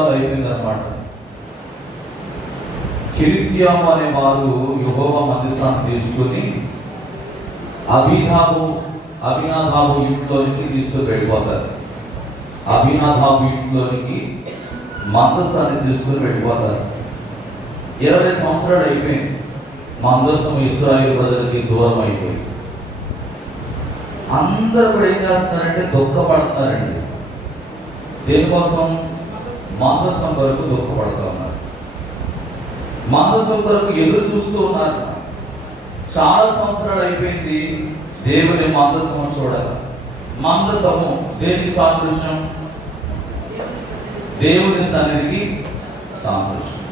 అయిపోయిందనమాట. కిరిత్యాము అనే వారు యెహోవా మందిరాన్ని తీసుకుని అభినాదాబు ఇంట్లోనికి తీసుకుని వెళ్ళిపోతారు. అభినాదాబు ఇంట్లోనికి మందసాన్ని తీసుకుని వెళ్ళిపోతారు. 20 సంవత్సరాలు అయిపోయింది. మందసం ఇశ్రాయేలు ప్రజలకి దూరం అయిపోయింది. అందరూ కూడా ఏం చేస్తున్నారంటే దుఃఖపడుతున్నారండి. దేనికోసం? మందసం కొరకు దుఃఖపడుతూ ఉన్నారు. మందసం కొరకు ఎదురు చూస్తూ ఉన్నారు. చాలా సంవత్సరాలు అయిపోయింది. దేవుని మందసము చూడాలి. మందసము దేనికి సాదృశ్యం? దేవుని సన్నిధికి సాదృశ్యం.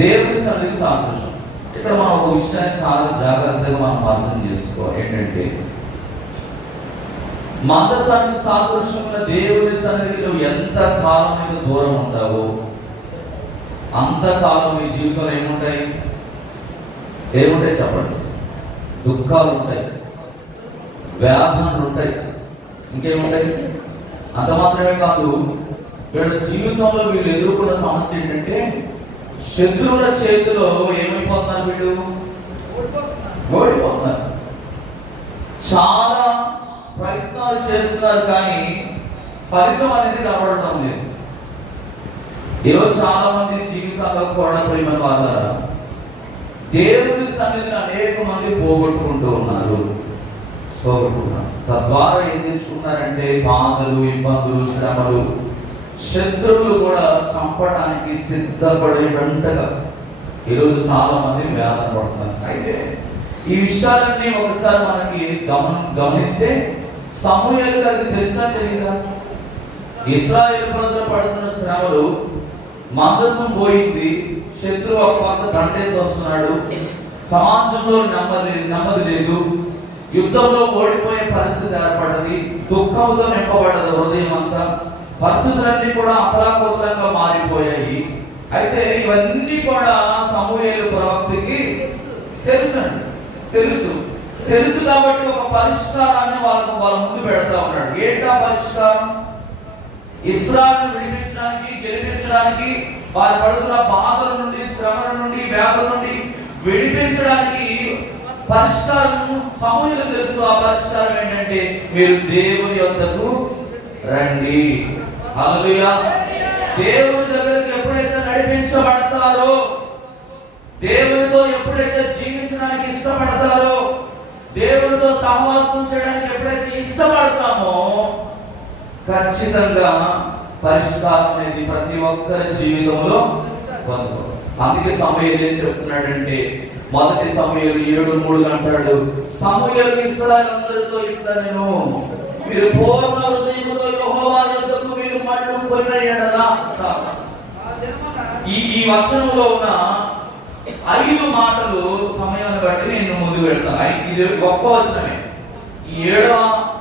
దేవుని సన్నిధికి సాదృశ్యం. ఇక్కడ మనం ఒక విషయాన్ని చాలా జాగ్రత్తగా మనం అర్థం చేసుకోవాలి. ఏంటంటే మందసానికి సాదృశ్యమైన దేవుని సన్నిధిలో ఎంత కాలం మీద దూరం ఉంటావో అంతకాలం మీ జీవితంలో ఏముంటాయి చెప్పండి. దుఃఖాలు ఉంటాయి, వ్యాధులు ఉంటాయి, ఇంకేముంటాయి. అంత మాత్రమే కాదు, వీళ్ళ జీవితంలో వీళ్ళు ఎదుర్కొన్న సమస్య ఏంటంటే శత్రువుల చేతిలో ఏమైపోతున్నారు? వీళ్ళు ఓడిపోతున్నారు. చాలా ప్రయత్నాలు చేస్తున్నారు, కానీ ఫలితం అనేది రావడం లేదు. ఈరోజు చాలా మంది జీవితాల్లో కూడా ప్రేమల వాళ్ళ దేవుని సన్నిధిని అనేక మంది పోగొట్టుకుంటూ ఉన్నారు. తద్వారా ఏం తెచ్చుకున్నారంటే బాధలు, ఇబ్బందులు, శ్రమలు, శత్రువులు కూడా చంపడానికి సిద్ధపడే వెంటగా ఈరోజు చాలా మంది వేదన పడుతున్నారు. అయితే ఈ విషయాలన్నీ ఒకసారి మనకి గమనిస్తే సమూయేలు గారికి తెలుసా తెలీదా? ఇశ్రాయేలు ప్రజలు పడుతున్న శ్రమలు, మందసం పోయింది, శత్రువు ఒక పక్క దండెత్తి వస్తున్నాడు, సమాజంలో నెమ్మది లేదు, యుద్ధంలో ఓడిపోయే పరిస్థితి ఏర్పడ్డది, దుఃఖంతో నింపబడ్డది హృదయం అంతా, పరిస్థితులన్నీ కూడా అతలాకుతలంగా మారిపోయాయి. అయితే ఇవన్నీ కూడా సమూయేలు ప్రవక్తకి తెలుసు కాబట్టి ఒక పరిష్కారాన్ని వాళ్ళ ముందు పెడతా ఉన్నాడు. ఏంటా పరిష్కారం? ఇశ్రాయేలును విడిపించడానికి, గెలిపించడానికి, వారు పడుతున్న బాధల నుండి, శ్రమల నుండి, వ్యాధుల నుండి విడిపించడానికి పరిష్కారం సమూయేలు తెలుసు. ఆ పరిష్కారం ఏంటంటే మీరు దేవుని యొద్దకు రండి. హల్లెలూయా. దేవుని దగ్గరికి ఎప్పుడైతే నడిపించబడతారో, దేవునితో ఎప్పుడైతే జీవించడానికి ఇష్టపడతారో, దేవునితో సహవాసం చేయడానికి ఎప్పుడైతే ఇష్టపడతామో ఖచ్చితంగా పరిష్కారం అనేది ప్రతి ఒక్కరి జీవితంలో పొందుతాం. అందుకే సమూయేలు ఏం చెప్తున్నాడంటే, మొదటి సమూయేలు 7:3 అంటాడు, సమూయేలు ఇశ్రాయేలులందరితో ఇట్లా నేను మీరు పూర్ణ హృదయముతో యెహోవా యొద్దకు మీరు మళ్ళుకొనిన యెడల. ఈ వచనంలో ఉన్న 5 మాటలు సమయాన్ని బట్టి నేను ముందుకు వెళ్తాను. ఇది గొప్ప వచనమే. ఈ 7వ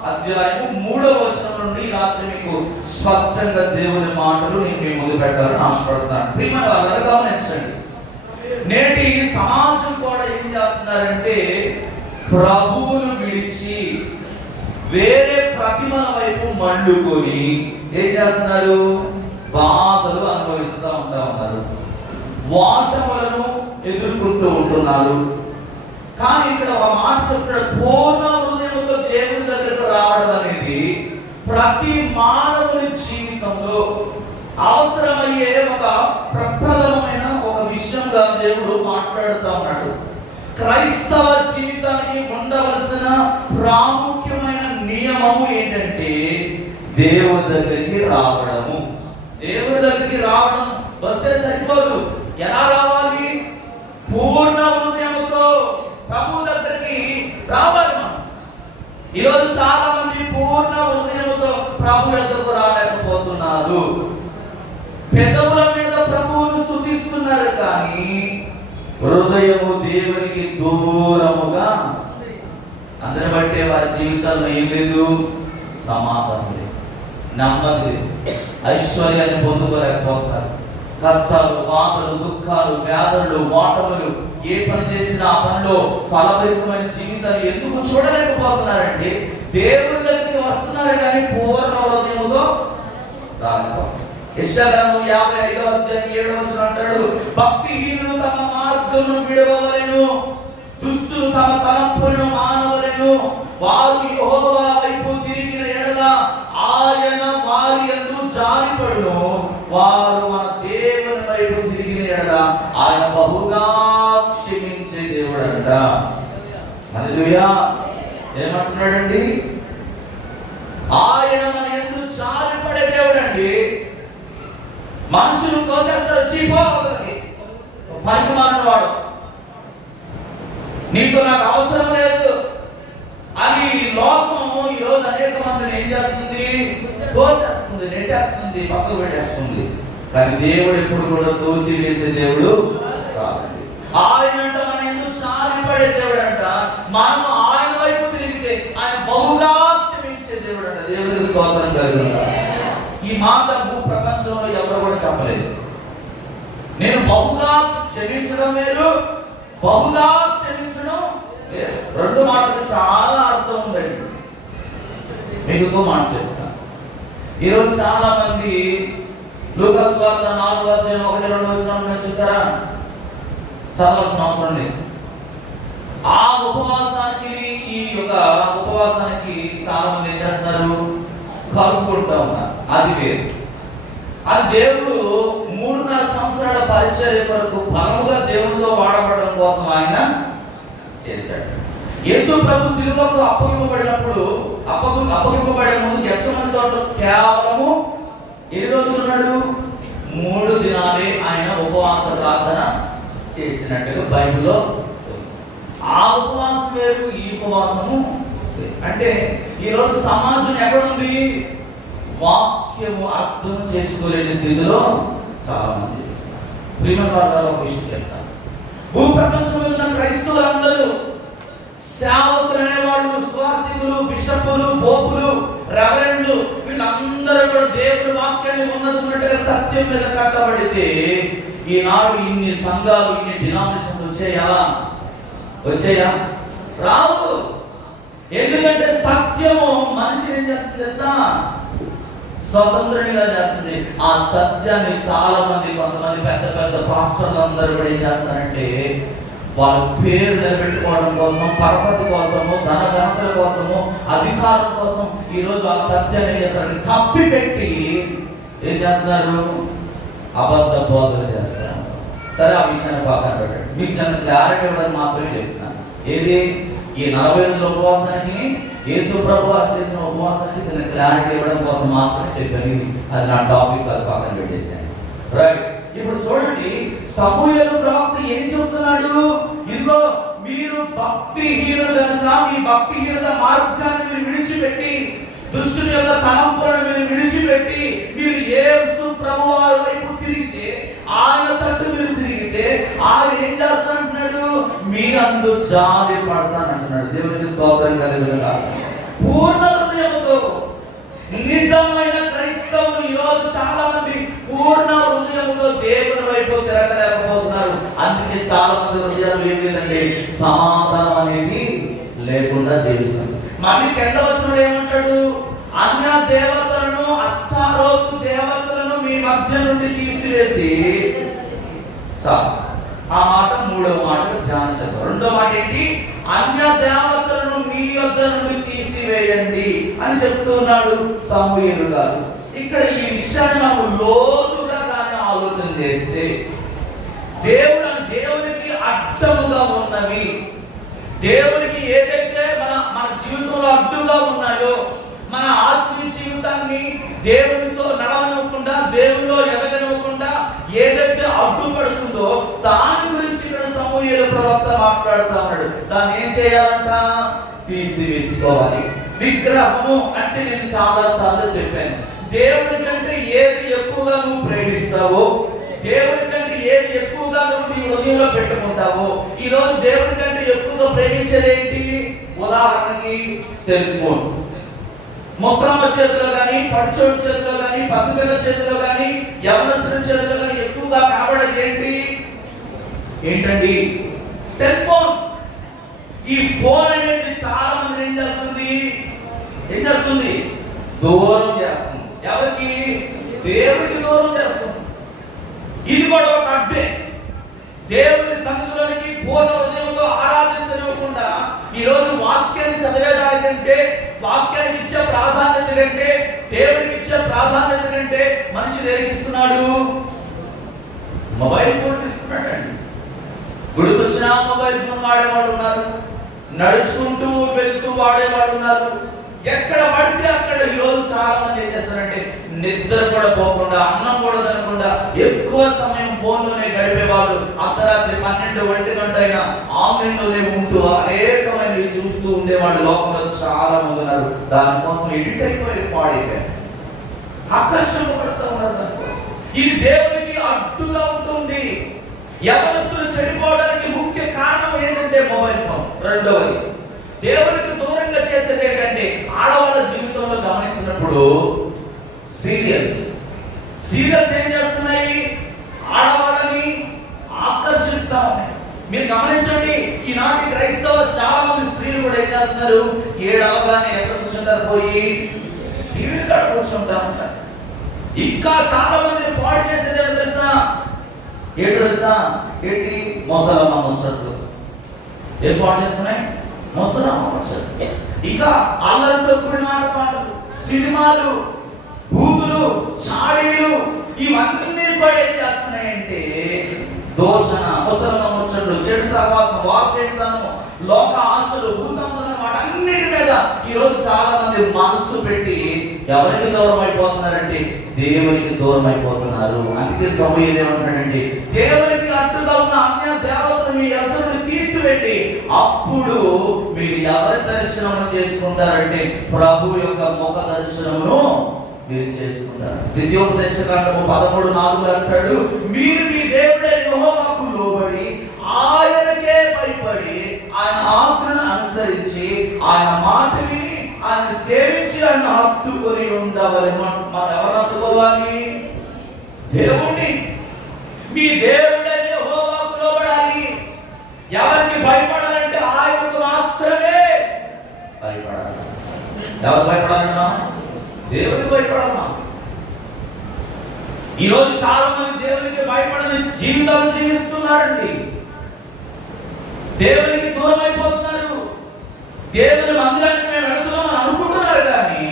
అధ్యాయం 3వ వచనం నుండి రాత్రి మీకు స్పష్టంగా దేవుని మాటలు నేను మీ ముందు పెట్టాలని ఆశపడుతున్నాను. ప్రియమైన వారు గమనించండి, నేటి సమాజం కూడా ఏం చేస్తున్నారంటే ప్రభువును విడిచి వేరే ప్రతిమల వైపు మళ్ళుకొని ఏం చేస్తున్నారు? బాధలు అనుభవిస్తూ ఉన్నారు, వాటములను ఎదుర్కొంటూ ఉంటున్నారు. కానీ ఇక్కడ ఒక మాట చెప్తున్నాడు, పూర్ణ హృదయంతో దేవుని దగ్గరకు రావడం అనేది ప్రతి మానవుని జీవితంలో అవసరమయ్యే ఒక ప్రప్రథమైన ఒక విషయంగా దేవుడు మాట్లాడుతూ ఉన్నాడు. క్రైస్తవ జీవితానికి ఉండవలసిన ప్రాముఖ్యమైన నియమము ఏంటంటే దేవుని దగ్గరికి రావడము. దేవుని దగ్గరికి రావడం వస్తే సరిపోదు. ఎలా రావాలి? పూర్ణ హృదయముతో ప్రభు దగ్గరికి రావాలి. మనం ఈరోజు చాలా మంది పూర్ణ హృదయముతో ప్రభు యొద్దకు రాలేకపోతున్నారు. పెదవుల మీద ప్రభువును స్తుతిస్తున్నారు, కానీ హృదయము దేవునికి దూరముగా. అందరి బట్టే వారి జీవితాల్లో ఏం లేదు? సమాధానం లేదు, నెమ్మది లేదు, ఐశ్వర్యాన్ని పొందుకోలేకపోతారు. కష్టాలు, బాధలు, దుఃఖాలు, వ్యాధులు, ఓటములు, ఏ పని చేసినా ఆ పనిలో ఫలభరితమైన జీవితాన్ని ఎందుకు చూడలేకపోతున్నారంటే దేవుని దగ్గరికి వస్తున్నారు, కానీ పూర్ణ హృదయముతో రాలేకపోతున్నారు. యెషయా 55వ అధ్యాయం 7వ వచనం అంటాడు, భక్తిహీనులు తమ మార్గమును విడవవలెను, దుష్టులు తమ తలంపులను మానవలెను. వారు యెహోవా వైపు తిరిగిన ఎడల ఆయన వారి యందు జాలిపడును. వారు మన దేవుని వైపు తిరిగిన ఎడల ఆయన బహుగా క్షమించే దేవుడంట. హల్లెలూయా. ఏమంటున్నాడండి? ఆయన మన యందు జాలిపడే దేవుడండి. మనుషులు తోసేస్తారు, చీపోవాలి, పనికి మారినవాడు, నీతో నాకు అవసరం లేదు అని లోకము ఈరోజు అనేక మందిని ఏం చేస్తుంది? తోసేస్తుంది, నెట్టేస్తుంది, పక్కకు పెట్టేస్తుంది. కానీ దేవుడు ఎప్పుడు కూడా తోసి వేసే దేవుడు కాదండి. ఆయన అంట మన ఎందుకు జాలిపడే దేవుడు అంట. మనము ఆయన వైపు తిరిగితే ఆయన బహుగా క్షమించే దేవుడు అంట. దేవుడికి స్తోత్రం కలుగును. ఈ మాట భూ ప్రపంచంలో ఎవరు కూడా చెప్పలేదు. నేను బహుగా క్షమించడం వేరు, బహుగా క్షమించడం వేరు. రెండు మాటలు చాలా అర్థం ఉందండి. మీకు ఇంకో మాట చెప్తాను. ఈరోజు చాలా మంది లూకా సువార్త 4వ అధ్యాయం 1-2 వచనాలను చూసారా? చదవాల్సిన అవసరం లేదు. ఆ ఉపవాసానికి, ఈ యొక్క ఉపవాసానికి చాలా మంది ఏం చేస్తున్నారు? కలుపుకుంటూ ఉన్నారు. అది వేరు. అది దేవుడు 3.5 సంవత్సరాల పరిచర్య కొరకు బలముగా దేవునితో వాడబడడం కోసం ఆయన చేశాడు. యేసు ప్రభు శిలువకు అప్పగింపబడినప్పుడు, అప్పగింపబడే ముందు గెత్సేమనే తోటలో కేవలము ఎన్ని రోజులు ఉన్నాడు? 3 దినాలే ఆయన ఉపవాస ప్రార్థన చేసినట్టుగా బైబిల్లో. ఆ ఉపవాసం వేరు, ఈ ఉపవాసము వేరు. అంటే ఈరోజు సమాజం ఎక్కడుంది? వాక్యము అర్థం చేసుకోలేని స్థితిలో చాలా మంది. ప్రియమైన వారు, ఒక విషయం చెప్తాను. భూ ప్రపంచంలో ఉన్న క్రైస్తవులందరూ సేవకులు అనేవాళ్ళు, స్వార్థికులు, బిషప్పులు, పోపులు, రెవరెండ్లు, వీళ్ళందరూ కూడా దేవుని వాక్యాన్ని ఉన్నట్టుగా సత్యం మీద కట్టబడితే ఈనాడు ఇన్ని సంఘాలు, ఇన్ని డినామినేషన్స్ వచ్చాయా? రావు. ఎందుకంటే సత్యము మనిషిని ఏం చేస్తుంది తెలుసా? స్వతంత్రునిగా చేస్తుంది. ఆ సత్యాన్ని చాలా మంది, కొంతమంది పెద్ద పెద్ద పాస్టర్లు అందరూ కూడా ఏం చేస్తారంటే వాళ్ళ పేరు నిలబెట్టుకోవడం కోసం, పరపతి కోసము, ధనవంతుల కోసము, అధికారం కోసం ఈరోజు ఆ సత్యాన్ని ఏం చేస్తారంటే కప్పి పెట్టి ఏం చేస్తున్నారు? అబద్ధ బోధలు చేస్తారు. సరే, ఆ విషయాన్ని పక్కన పెట్టండి. మీకు చాలా క్లారిటీ ఇవ్వడం మాత్రమే చెప్తున్నాను. ఏది? ఈ 40 రోజుల ఉపవాసానికి, యేసు ప్రభు చేసిన ఉపవాసానికి చిన్న క్లారిటీ ఇవ్వడం కోసం మాత్రమే చెప్పాను. అది నా టాపిక్, అది పక్కన పెట్టేసాను. రైట్. ఇప్పుడు చూడండి, సమూయేలు ప్రవక్త ఏం చెప్తున్నాడు? ఇదిగో మీరు భక్తిహీనులు కనుక మీ భక్తిహీనత మార్గాన్ని మీరు విడిచిపెట్టి, దుష్టుని యొక్క తలంపులను మీరు విడిచిపెట్టి, మీరు యేసు ప్రభువారి వైపు తిరిగితే, ఆయన తట్టు మీరు తిరిగితే, ఆయన ఏం చేస్తానంటున్నాడు? మీరందు జాలి పడతానంటున్నాడు. దేవునికి స్తోత్రం కలుగునుగా. పూర్ణ హృదయముతో నిజమైన క్రైస్తవులు ఈరోజు చాలా మంది పూర్ణ హృదయముతో దేవుని వైపు తిరగలేకపోతున్నారు. అందుకే చాలా మంది హృదయాలు ఏం లేదంటే సమాధానం అనేది లేకుండా జీవిస్తారు. మళ్ళీ కింద వచ్చినప్పుడు ఏమంటాడు? అన్య దేవతలను, అష్టారోతు దేవతలను మీ మధ్య నుండి తీసివేసి, చాలు. ఆ మాట 3వ మాట ధ్యానించారు. 2వ మాట ఏంటి? అన్య దేవతలను మీ వద్ద నుండి తీసివేయండి అని చెప్తున్నాడు సమూయేలు గారు. ఇక్కడ ఈ విషయాన్ని మనం లోతుగా దాన్ని ఆలోచన చేస్తే, దేవునికి అడ్డముగా ఉన్నవి, దేవునికి ఏదైతే మన జీవితంలో అడ్డుగా ఉన్నాయో, మన ఆత్మీయ జీవితాన్ని దేవునితో నడవనివ్వకుండా, దేవునిలో ఎదగనివ్వకుండా ఏదైతే అడ్డుపడుతుందో దాని గురించి ఇక్కడ సమూయేలు ప్రవక్త మాట్లాడుతూ ఉన్నాడు. దాన్ని ఏం చేయాలంట? తీసివేసుకోవాలి. విగ్రహము అంటే నేను చాలా సార్లు చెప్పాను, దేవుని కంటే ఏది ఎక్కువగా నువ్వు ప్రేమిస్తావో, దేవుని కంటే ఏది ఎక్కువగా నువ్వు నీ హృదయంలో పెట్టుకుంటావో, ఈ రోజు దేవుని కంటే ఎక్కువగా ప్రేమించేది ఏంటి? ఉదాహరణకి సెల్ ఫోన్. ముసలమ్మ చేతిలో కానీ, పడిచోడి చేతిలో కానీ, పసిపిల్ల చేతిలో కానీ, యవనస్తుల చేతిలో కానీ ఎక్కువగా కాబడేది ఏంటండి? Cell phone. ఈ ఫోన్ అనేది చాలా మంది ఏం చేస్తుంది? దూరం చేస్తుంది. ఎవరికి? దేవుడికి దూరం చేస్తుంది. ఇది కూడా ఒక అడ్డే. దేవుని సన్నిధిలోనికి పూర్ణ హృదయంతో ఆరాధించనివ్వకుండా ఈరోజు వాక్యాన్ని చదివేదానికంటే, వాక్యానికి ఇచ్చే ప్రాధాన్యత కంటే, దేవుడికి ఇచ్చే ప్రాధాన్యత కంటే మనిషి దేనికి ఇస్తున్నాడు? మొబైల్ ఫోన్ ఇస్తున్నాడండి. గుడికి వచ్చినా మొబైల్ ఫోన్ వాడేవాడు ఉన్నారు, నడుచుకుంటూ వెళ్తూ వాడేవాడు ఉన్నారు. ఎక్కడ పడితే అక్కడ ఈరోజు చాలా మంది ఏం చేస్తారంటే నిద్ర కూడా పోకుండా, అన్నం కూడా తినకుండా ఎక్కువ సమయం ఫోన్లోనే గడిపేవాళ్ళు. అర్ధరాత్రి 12-1 గంట అయినా ఆన్లైన్లోనే ఉంటూ అనేకమైనవి చూస్తూ ఉండేవాళ్ళు లోకంలో చాలా మంది ఉన్నారు. దానికోసం ఎడిట్ అయిపోయి పాడైపోయారు, ఆకర్షణ పడుతూ ఉన్నారు దానికోసం. ఇది దేవునికి అడ్డుగా ఉంటుంది. యవనస్తులు చెడిపోవడానికి ముఖ్య కారణం ఏంటంటే మొబైల్ ఫోన్. రెండవది, దేవునికి దూరంగా చేసేది ఏంటంటే ఆడవాళ్ళ జీవితంలో గమనించినప్పుడు సీరియల్స్ ఏం చేస్తున్నాయి? ఆడవాళ్ళని ఆకర్షిస్తా ఉన్నాయి. మీరు గమనించండి, ఈనాటి క్రైస్తవ చాలా మంది స్త్రీలు కూడా ఏం చేస్తున్నారు? 7 అవగానే ఎక్కడ కూర్చుంటారు? పోయి టీవీ కాడ కూర్చుంటా ఉంటారు. ఇంకా చాలా మంది పాడు చేసేది ఏమో తెలుసా? ఏంటి మోసాలమ్మ ముచ్చట్లు. ఏం పాడు చేస్తున్నాయి? మోసాలమ్మ ముచ్చట్లు. ఇంకా అల్లరితో కూడిన ఆటపాటలు, సినిమాలు, భూతులు, చాడీలు, ఇవన్నీ కూడా ఏం చేస్తున్నాయంటే దోషణ, ముసలమ్మ ముచ్చట్లు, చెడు సహవాసం, వాగ్దానము, లోక ఆశలు, భూసంబంధం, వాటన్నిటి మీద ఈరోజు చాలా మంది మనస్సు పెట్టి ఎవరికి దూరం అయిపోతున్నారంటే దేవునికి దూరం అయిపోతున్నారు. అందుకే సమూయేలు ఏమంటాడంటే దేవునికి అడ్డుగా ఉన్న అన్య దేవతను మీ ఎదురు తీసిపెట్టి అప్పుడు మీరు ఎవరి దర్శనం చేసుకుంటారంటే ప్రభు యొక్క ముఖ దర్శనమును మీరు చేసుకుంటారు. ద్వితీయోపదేశకాండము 13:4 అంటాడు, మీరు మీ దేవుడైన యెహోవాకు లోబడి ఆయనకే భయపడి ఆయన ఆజ్ఞను అనుసరించి ఆయన మాట విని ఆయన సేవించి ఆయన హత్తుకొని ఉండవలెను. మనం ఎవరు హత్తుకోవాలి? దేవుణ్ణి. మీ దేవుడైన యెహోవాకు లోబడాలి. ఎవరికి భయపడాలంటే ఆయనకు మాత్రమే భయపడాలి. ఎవరు భయపడాలన్నా? దేవునికి భయపడాలన్నా. ఈరోజు చాలా మంది దేవునికి భయపడని జీవితాలు జీవిస్తున్నారండి. దేవునికి దూరం అయిపోతున్నారు. దేవుని మందిరానికి మేము వెళుతున్నామని అనుకుంటున్నారు, కానీ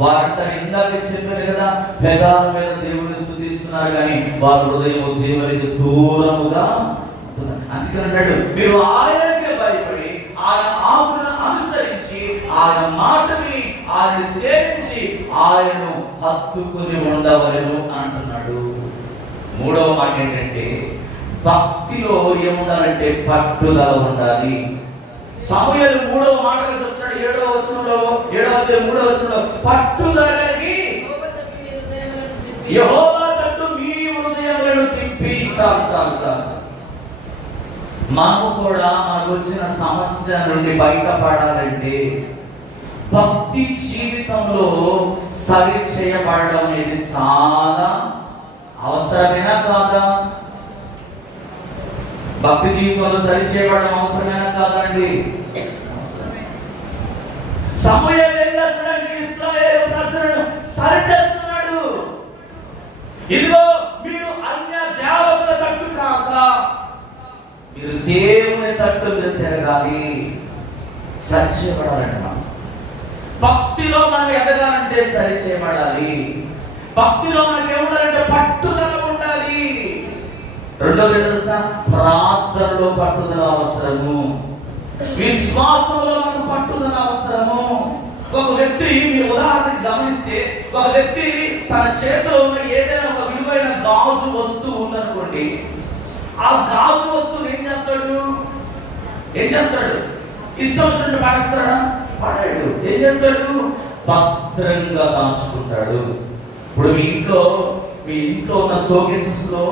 వారంతా ఇందాక చెప్పారు కదా, పెదాల మీద దేవుడిని స్తుతిస్తున్నారు, కానీ వారి హృదయం దేవునికి దూరముగా. అందుకన్నాడు, మీరు ఆయనకే భయపడి ఆయన ఆజ్ఞను అనుసరించి ఆయన మాటని ఆయన సేవించి ఆయనను హత్తుకుని ఉండవలెను అంటున్నాడు. మూడవ మాట ఏంటంటే భక్తిలో ఏముండాలంటే పట్టుదల ఉండాలి. సమూయేలు 3వ మాటగా చెప్తున్నాడు 7వ వచనంలో, 7వ అధ్యాయం 3వ వచనంలో, పట్టుదల కలిగి యెహోవా తట్టు మీ హృదయములను తిప్పి. చాలు. మనము కూడా మనకు వచ్చిన సమస్య నుండి బయటపడాలంటే భక్తి జీవితంలో సరి చేయబడడం అనేది చాలా అవసరమేనా కాదా? భక్తి జీవితంలో సరి చేయబడడం అవసరమేనా కాదండి? సమూయేలు ఏం చేస్తున్నాడు? ఇశ్రాయేలు ప్రజలను సరి చేస్తున్నాడు. ఇదిగో మీరు అన్య దేవతల తట్టు కాక మీరు దేవుని తట్టు తిరగాలి. సరి చేయబడాలంట. భక్తిలో మనం ఎదగాలంటే సరి చేయబడాలి. భక్తిలో మనకి ఏముండాలంటే పట్టుదల ఉండాలి. రెండోది తెలుసా? ప్రార్థనలో పట్టుదల అవసరము. విశ్వాసంలో మనకు పట్టుదల అవసరము. ఒక వ్యక్తి, మీరు ఉదాహరణకి గమనిస్తే, ఒక వ్యక్తి తన చేతిలో ఉన్న ఏదైనా ఒక విలువైన గాజు వస్తువు ఉందనుకోండి, ఆ గాజు వస్తువుని ఏం చేస్తాడు? ఇష్టం వచ్చినట్టు పాటిస్తాడా? పడాడు. ఏం చేస్తాడు? భద్రంగా దాచుకుంటాడు. ఇప్పుడు మీ ఇంట్లో ఉన్న షోకేసెస్ లో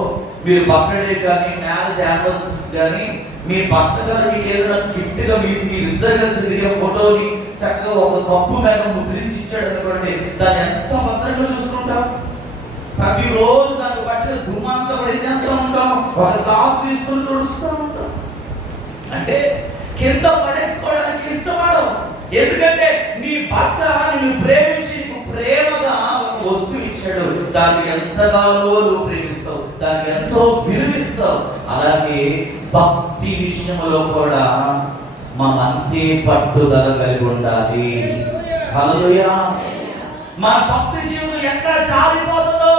మీరు బర్త్డే కానీ మ్యారేజ్ యానివర్సరీస్ కానీ మీ భర్త గారు మీకు ఏదైనా గిఫ్ట్ గా మీరు ఇద్దరు కలిసి దిగిన ఫోటోని చక్కగా ఒక కప్పు మీద ముద్రించి ఇచ్చాడు అనుకోండి, దాన్ని ఎంత భద్రంగా చూసుకుంటాం. ప్రతిరోజు దాన్ని బట్టి దుమ్మంతా కూడా ఏం చేస్తూ ఉంటాం? ఒక క్లాత్ తీసుకుని తుడుస్తూ ఉంటాం. అంటే కింద పడేసుకోవడానికి ఇష్టపడవు. ఎందుకంటే నీ భర్త నిన్ను ప్రేమించి నీకు ప్రేమగా ఒక వస్తువు ఇచ్చాడు. దానికి ఎంతగానో నువ్వు ప్రేమిస్తావు, దానికి ఎంతో విలువిస్తావు. అలాగే భక్తి విషయంలో కూడా మనం అంతే పట్టుదల కలిగి ఉండాలి. హల్లెలూయా. మన భక్తి జీవితం ఎక్కడ జారిపోతుందో,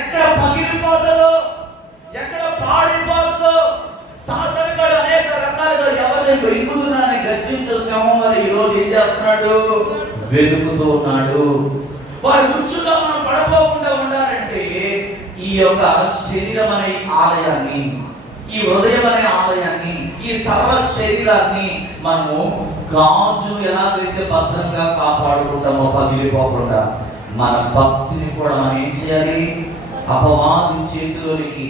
ఎక్కడ పగిలిపోతుందో, ఎక్కడ పాడిపోతుందో, సాతానుగాడు అనేక రకాలుగా ఎవరిని వెతుకుతున్నానని గర్జించే సింహం ఈ రోజు ఏం చేస్తున్నాడు? వెతుకుతూ ఉన్నాడు. వారి ఉచ్చుగా మనం పడపోకుండా ఉండాలంటే ఈ యొక్క శరీరం అనే ఆలయాన్ని, ఈ హృదయం అనే ఆలయాన్ని, ఈ సర్వ శరీరాన్ని మనము గాజును ఎలాగైతే భద్రంగా కాపాడుకుంటామో పగిలిపోకుండా, మన భక్తిని కూడా మనం ఏం చేయాలి? అపవాది చేతిలోనికి,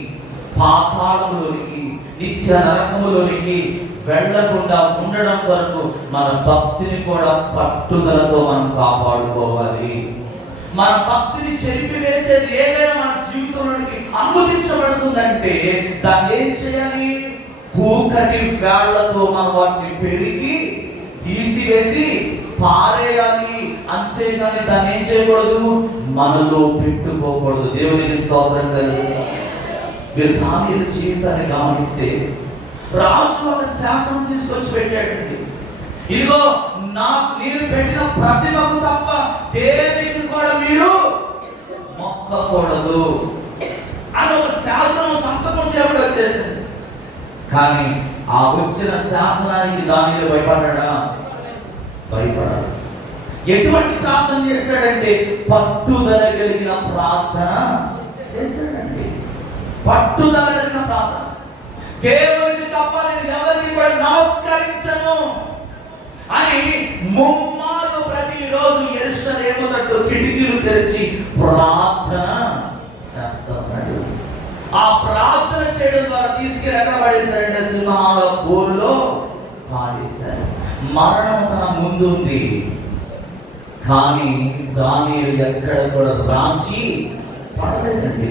పాతాళంలోనికి, నిత్య నరకములోనికి వెళ్ళకుండా ఉండడం వరకు మన భక్తిని కూడా పట్టుదలతో మనం కాపాడుకోవాలి. మన భక్తిని చెరిపివేసేది ఏదైనా మన జీవితంలోనికి అనుమతించబడుతుందంటే దాన్ని ఏం చేయాలి? కూకటి వేళ్లతో మనం వాటిని పెరిగి తీసివేసి పారేయాలి. అంతేగాని దాన్ని ఏం చేయకూడదు? మనలో పెట్టుకోకూడదు. దేవునికి స్తోత్రం కలుగును. మీరు దానియేలు జీవితాన్ని గమనిస్తే రాజు ఒక శాసనం తీసుకొచ్చి పెట్టాడండి. ఇదిగో మీరు పెట్టిన ప్రతిమకు తప్ప దేనికి కూడా మీరు మొక్కకూడదు అని ఒక శాసనం సంతకం చేయడం వచ్చేసింది. కానీ ఆ వచ్చిన శాసనానికి దానియేలు భయపడ్డా? భయపడాలి. ఎటువంటి ప్రార్థన చేశాడంటే పట్టుదల కలిగిన ప్రార్థన చేశాడండి. పట్టుదల కలిగిన ప్రార్థన. దేవునికి తప్ప నేను ఎవరికి కూడా నమస్కరించను అని ముమ్మారు ప్రతిరోజు యెరూషలేము తట్టు కిటికీలు తెరిచి ప్రార్థన చేస్తున్నాడు. ఆ ప్రార్థన చేయడం ద్వారా తీసుకెళ్ళి ఎక్కడ పడేశారంటే సింహాల బోరులో పాడేశారు. మరణం తన ముందు ఉంది, కానీ దానియేలు ఎక్కడ కూడా రాజీ పడలేదండి.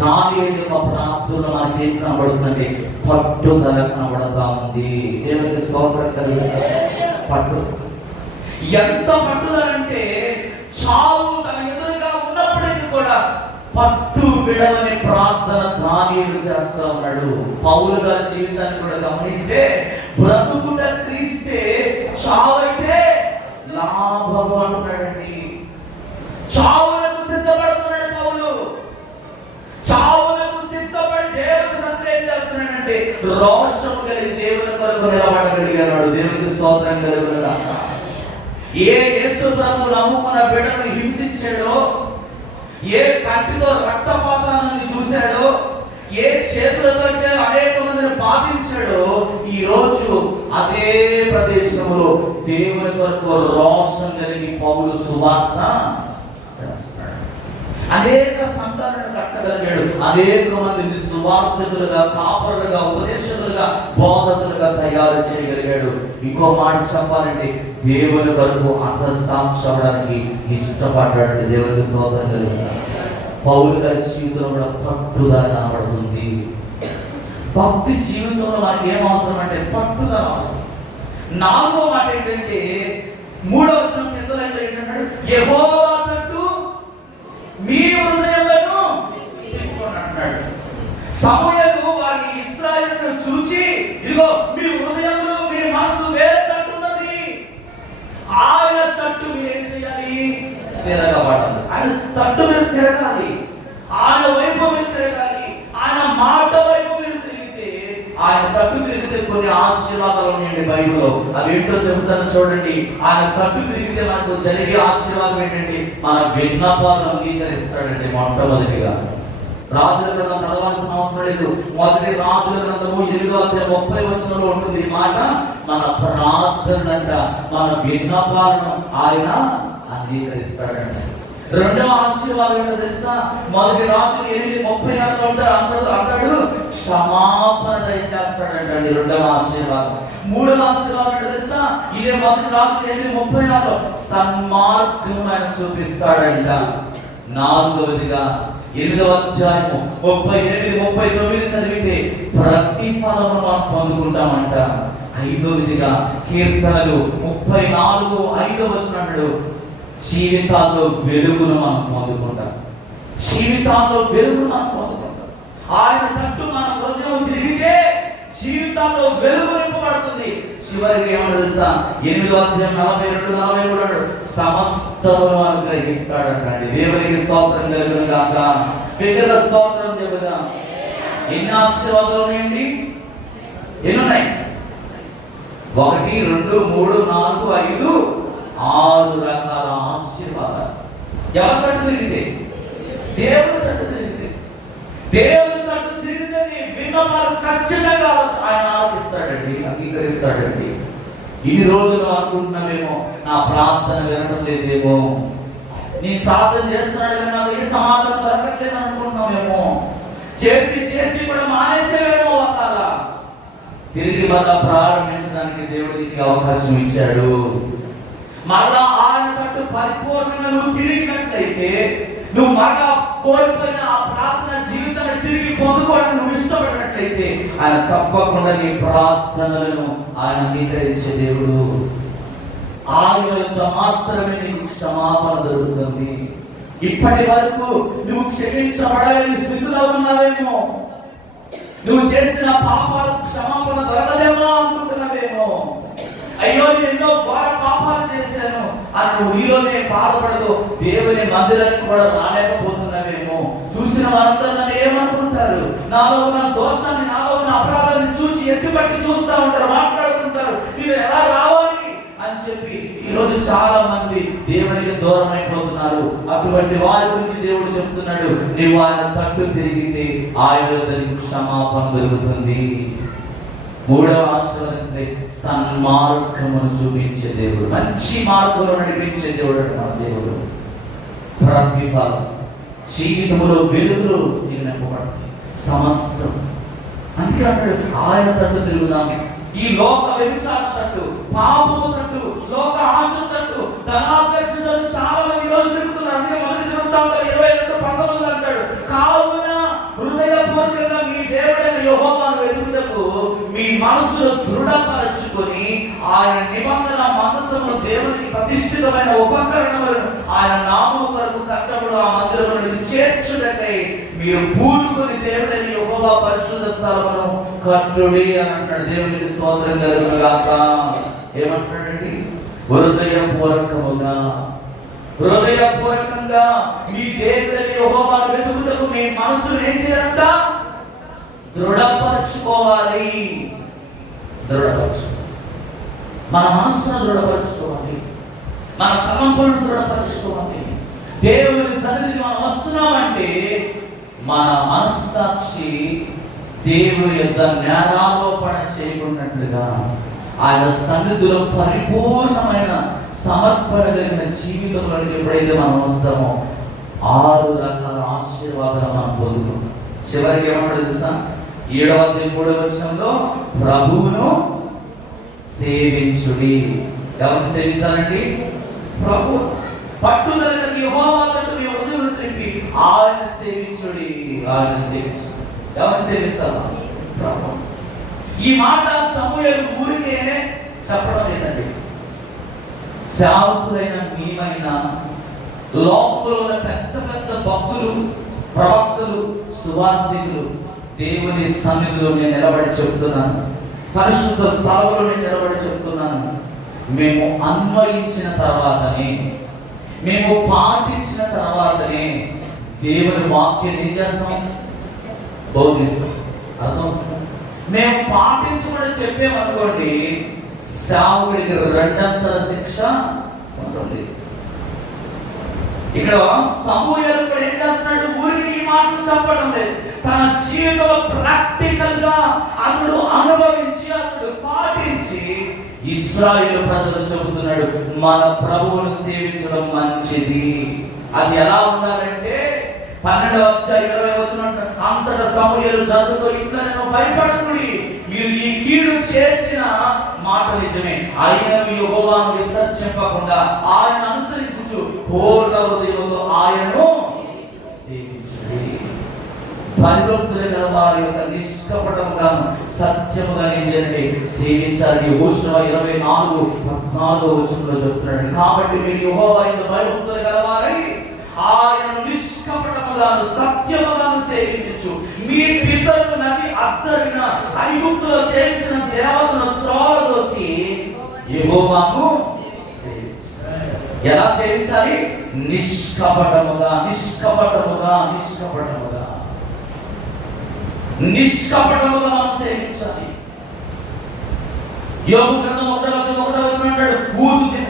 దానియేలు యొక్క ప్రార్థనలో మనకి ఏం కనబడుతుందంటే పట్టుదల కనబడతా ఉంది. దేవునికి స్తోత్రం కలుగుతుంది. పట్టు ఎంత పట్టుదల అంటే చావు తన ఎదురుగా ఉన్నప్పటికీ కూడా పట్టు విడవని ప్రార్థన దానియేలు చేస్తా ఉన్నాడు. పౌలు గారి జీవితాన్ని కూడా గమనిస్తే బ్రతుకుట క్రీస్తే, చావైతే లాభము అంటున్నాడండి. చావులకు సిద్ధపడుతున్నాడు పౌలు. చావులకు సిద్ధపడి దేవుని సందేహం చేస్తున్నాడంటే రోషము కలిగి దేవుని కొరకు నిలబడగలిగాడు. దేవునికి స్తోత్రం కలుగునుగా. ఏ యేసు ప్రభువు నమ్ముకున్న బిడ్డను హింసించాడో, ఏ కంటితో రక్తపాతాన్ని చూశాడో, ఏ చేతులతో అయితే అనేక మందిని బాధించాడో, ఈ రోజు అదే ప్రదేశంలో దేవుని కొరకు రోషం కలిగి పౌలు సువార్త చేస్తాడు. అనేక సంఘాలను కట్టగలిగాడు. అనేక మందిని సువార్తకులుగా, కాపరులుగా, ఉపదేశకులుగా, బోధకులుగా తయారు చేయగలిగాడు. ఇంకో మాట చెప్పాలంటే దేవుని కొరకు అంతఃసాక్షి ఇష్టపడ్డాడు. దేవునికి స్తోత్రం కలుగుతుంది. పౌలు గారి జీవితంలో కూడా పట్టుదల కనబడుతుంది. భక్తి జీవితంలో మనకి ఏం అవసరం అంటే పట్టుదల అవసరం. నాలుగో మాట ఏంటంటే 3వ వచనం కింద ఏంటంటాడు? యెహోవా తట్టు మీ హృదయములను తిప్పుకోండి అంటాడు. సమూయేలు వారి ఇశ్రాయేలును చూచి, ఇదిగో మీ హృదయములు, మీ మనసు వేరే తట్టు ఉన్నది, ఆయన తట్టు మీరు ఏం చేయాలి? తిరగబడాలి. ఆయన తట్టు మీరు తిరగాలి. ఆయన వైపు మీరు తిరగాలి. ఆయన మాట వైపు మీరు తిరిగితే, ఆయన తట్టు తిరిగితే కొన్ని ఆశీర్వాదాలు ఉన్నాయండి బైబిల్లో. అవి ఏంటో చెబుతాను చూడండి. ఆయన తట్టు తిరిగితే మనకు జరిగే ఆశీర్వాదం ఏంటంటే మన విన్నపాలు అంగీకరిస్తాడండి. మొట్టమొదటిగా రాజుల గ్రంథం చదవాల్సిన అవసరం లేదు. మొదటి రాజుల గ్రంథము 8:30 వచనంలో ఉంటుంది ఈ మాట. మన ప్రార్థనంట, మన విన్నపాలను ఆయన అంగీకరిస్తాడంట. రెండవ ఆశీర్వాదం ఏంటో తెలుసా? మొదటి రాజు 8:36 అంటాడు క్షమాపణ దయచేస్తాడంటండి. రెండవ ఆశీర్వాదం. మూడవ ఆశీర్వాదం ఏంటో తెలుసా? ఇదే మొదటి రాజు 8:36 సన్మార్గం ఆయన చూపిస్తాడంట. నాలుగవదిగా 8వ అధ్యాయము 38-39 చదివితే ప్రతిఫలము మనం పొందుకుంటామంట. ఐదవదిగా కీర్తనలు 34:5 వచనం జీవితాల్లో వెలుగును మనం పొందుకుంటాం. జీవితాల్లో వెలుగు మనం పొందుకుంటాం. ఆయన తట్టు మన హృదయం తిరిగితే జీవితాల్లో వెలుగు నింపబడుతుంది. చివరికి ఏమో తెలుసా, 8వ అధ్యాయం 42-43 సమస్తమును అనుగ్రహిస్తాడంటండి. దేవునికి స్తోత్రం కలుగును గాక. బిడ్డల స్తోత్రం చెబుదాం. ఎన్ని ఆశీర్వాదాలు ఉన్నాయండి? ఎన్ని ఉన్నాయి? 1, 2, 3, 4, 5, 6 రకాల ఆశీర్వాదాలు. ఎవరి తట్టు తిరిగితే? దేవుడి తట్టు తిరిగితే. దేవుడి తట్టు తిరిగితే నీ విన్నవారు ఖచ్చితంగా ఆయన ఆలకిస్తాడండి, అంగీకరిస్తాడండి. ఇన్ని రోజులు అనుకుంటున్నామేమో నా ప్రార్థన వినడం లేదేమో, నేను ప్రార్థన చేస్తున్నాడు కానీ నాకు ఏ సమాధానం దొరకట్లేదు అనుకుంటున్నామేమో, చేసి చేసి కూడా మానేసేవేమో. ఒకవేళ తిరిగి మళ్ళా ప్రారంభించడానికి దేవుడికి అవకాశం ఇచ్చాడు. మళ్ళా ఆయన తట్టు పరిపూర్ణంగా నువ్వు తిరిగినట్లయితే, నువ్వు మళ్ళా కోల్పోయిన ఆ ప్రార్థన జీవితాన్ని తిరిగి పొందుకోవడానికి నువ్వు ఇష్టపడినట్లయితే ఆయన తప్పకుండా నీ ప్రార్థనలను ఆయన అంగీకరించే దేవుడు. ఆయనతో మాత్రమే నీకు క్షమాపణ దొరుకుతుంది. ఇప్పటి వరకు నువ్వు క్షమించబడలేని స్థితిలో ఉన్నావేమో, నువ్వు చేసిన పాపాలకు క్షమాపణ దొరకదేమో అనుకుంటున్నావేమో. అయ్యో నేను ఎన్నో ఘోర పాపాలు చేశాను అని నువ్వు నీలోనే బాధపడదు దేవుని మందిరానికి కూడా రాలేకపోతున్నావేమో. చూసిన వారందరూ నన్ను ఏమనుకుంటారు, నాలో ఉన్న దోషాన్ని, నాలో ఉన్న అపరాధాన్ని చూసి ఎత్తిపట్టి చూస్తూ ఉంటారు, మాట్లాడుకుంటారు, మీరు ఎలా రావాలి అని చెప్పి ఈరోజు చాలా మంది దేవునికి దూరం అయిపోతున్నారు. అటువంటి వారి గురించి దేవుడు చెప్తున్నాడు, నీవు ఆయన తట్టు తిరిగితే ఆయన దానికి క్షమాపణ దొరుకుతుంది. 3వ ఆశీర్వాదం సన్మార్గమును చూపించే దేవుడు, మంచి మార్గంలో నడిపించే దేవుడు. మన దేవుడు ప్రతిఫలం జీవితంలో వెలుగులు నీకు నింపబడుతుంది సమస్తం. అందుకే అన్నాడు ఆయన తట్టు తిరుగుదాం. ఈ లోక వ్యభిచార తట్టు, పాపము తట్టు, లోక ఆశ తట్టు, ధనాపేక్ష తట్టు చాలా మంది ఈరోజు తిరుగుతున్నారు. అందుకే మొదటి తిరుగుతా ఉంటారు. 22:19 అంటాడు, కావున హృదయపూర్వకంగా మీ దేవుడైన యెహోవాను వెతుకుటకు మీ మనసును దృఢపరచుకొని ఆయన నిబంధన మందసమును దేవునికి ప్రతిష్ఠితమైన ఉపకరణములను ఆయన నామము కొరకు కట్టబడు ఆ మందిరమును చేర్చుటకై మీరు పూనుకొని దేవుడైన యెహోవా పరిశుద్ధ స్థలమును కట్టుడి అని అంటాడు. దేవునికి స్తోత్రం కలుగును గాక. ఏమంటాడండి? హృదయపూర్వకంగా మీ దేవుడైన యెహోవాను వెతుకుటకు మీ మనసును ఏం చేయాలంట? దృఢపరచుకోవాలి. మన మనస్సును దృఢపరచుకోవాలి, మన తలంపులను దృఢపరచుకోవాలి. దేవుని సన్నిధికి మనం వస్తున్నామంటే మన మనస్సాక్షి దేవుని యొక్క జ్ఞానారోపణ చేయకున్నట్లుగా ఆయన సన్నిధిలో పరిపూర్ణమైన సమర్పణ కలిగిన జీవితంలోకి ఎప్పుడైతే మనం వస్తామో 6 రకాల ఆశీర్వాదాలు మనం పొందుకుంటాం. చివరికి ఏమంటాడు తెలుసా? 7వ అధ్యాయం 3వ వచనంలో ప్రభువును సేవించుడి. ఎవరిని సేవించాలండి? ప్రభు. పట్టుదల యెహోవా తట్టు మీ హృదయమును త్రిప్పి ఆయన సేవించుడి. ఆయన సేవించుడి. ఎవరిని సేవించాలా? ప్రభు. ఈ మాట సమూయేలు ఊరికే చెప్పడం లేదండి. సేవకులైన మీమైనా, లోకంలో ఉన్న పెద్ద పెద్ద భక్తులు, ప్రవక్తలు, సువార్తికులు దేవుని సన్నిధిలో నేను నిలబడి చెప్తున్నాను, పరిశుద్ధ స్థలంలో నేను నిలబడి చెప్తున్నాను, మేము అన్వయించిన తర్వాతనే, మేము పాటించిన తర్వాతనే దేవుని వాక్యం ఏం చేస్తాం? బోధిస్తాం. అర్థం? మేము పాటించమని చెప్పామనుకోండి, సేవకుడికి 2 అంతల శిక్ష ఉంటుంది. ఇక్కడ సమూయేలు కూడా ఏం చేస్తున్నాడు? ఊరికి ఈ మాటలు చెప్పడం లేదు, తన జీవితంలో ప్రాక్టికల్ గా అతడు అనుభవించి, అతడు పాటించి ఇశ్రాయేలు ప్రజలు చెబుతున్నాడు, మన ప్రభువును సేవించడం మంచిది. అది ఎలా ఉండాలంటే 12వ అధ్యాయం 20వ వచనం, అంతటా సమూయేలు జరుగుతూ ఇట్లా నేను భయపడకుడి, మీరు ఈ కీడు చేసిన మాట నిజమే, ఆయనను యెహోవాను విసర్జింపకుండా ఆయన అనుసరించు పూర్ణ హృదయంతో ఆయనను సేవించుడి. భయభక్తులు గల వారి యొక్క నిష్కపటముగా సత్యముగా ఏంటంటే సేవించాలి. యెహోషువ 24:14 వచనంలో చెప్తున్నాడు, కాబట్టి మీరు యెహోవా యందు భయభక్తులు గల వారై ఆయనను నిష్కపటముగా మార్గముగాను సత్యముగాను సేవించు. మీ పితరులు నది అద్దరిన ఐగుప్తులో సేవించిన దేవతను త్రోవదోసి యెహోవాను ఎలా సేవించాలి? నిష్కపటముగా నిష్కపటముగా నిష్కపటముగా నిష్కపటముగా మనం సేవించాలి. యోబు గ్రంథం 1:1 అంటాడు,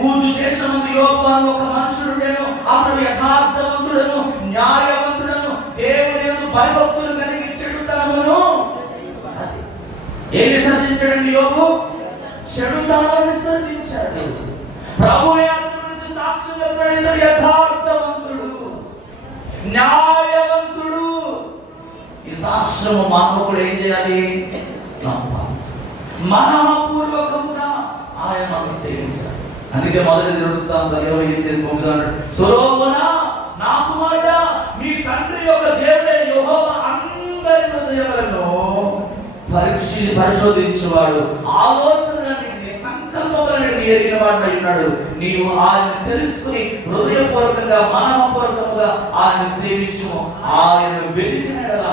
ఊజు దేశమందు యోబు అని ఒక మనుషుడును, అతడు యథార్థవంతుడను న్యాయవంతుడను దేవుని యందు భయభక్తులు కలిగి చెడుతనమును ఏం విసర్జించాడండి యోబు? చెడుతనమును విసర్జించాడు. ప్రభు గురించి సాక్ష్యం చెప్పాడు, యథార్థవంతుడు న్యాయవంతుడు. ఈ సాక్ష్యము మానవుడు ఏం చేయాలి? మనఃపూర్వకంగా ఆయన మనం సేవించాలి. అందుకే మొదటి వృత్తాంతం 28:9 సొలొమోనా నా కుమారుడా, నీ తండ్రి యొక్క దేవుడే యెహోవా అందరి హృదయములను పరిశోధించేవాడు, ఆలోచనలన్నింటినీ సంకల్పములన్నింటినీ ఎరిగినవాడై ఉన్నాడు. నీవు ఆయన తెలుసుకుని హృదయపూర్వకంగా మనఃపూర్వకంగా ఆయన సేవించు. ఆయన వెతికిన యెడల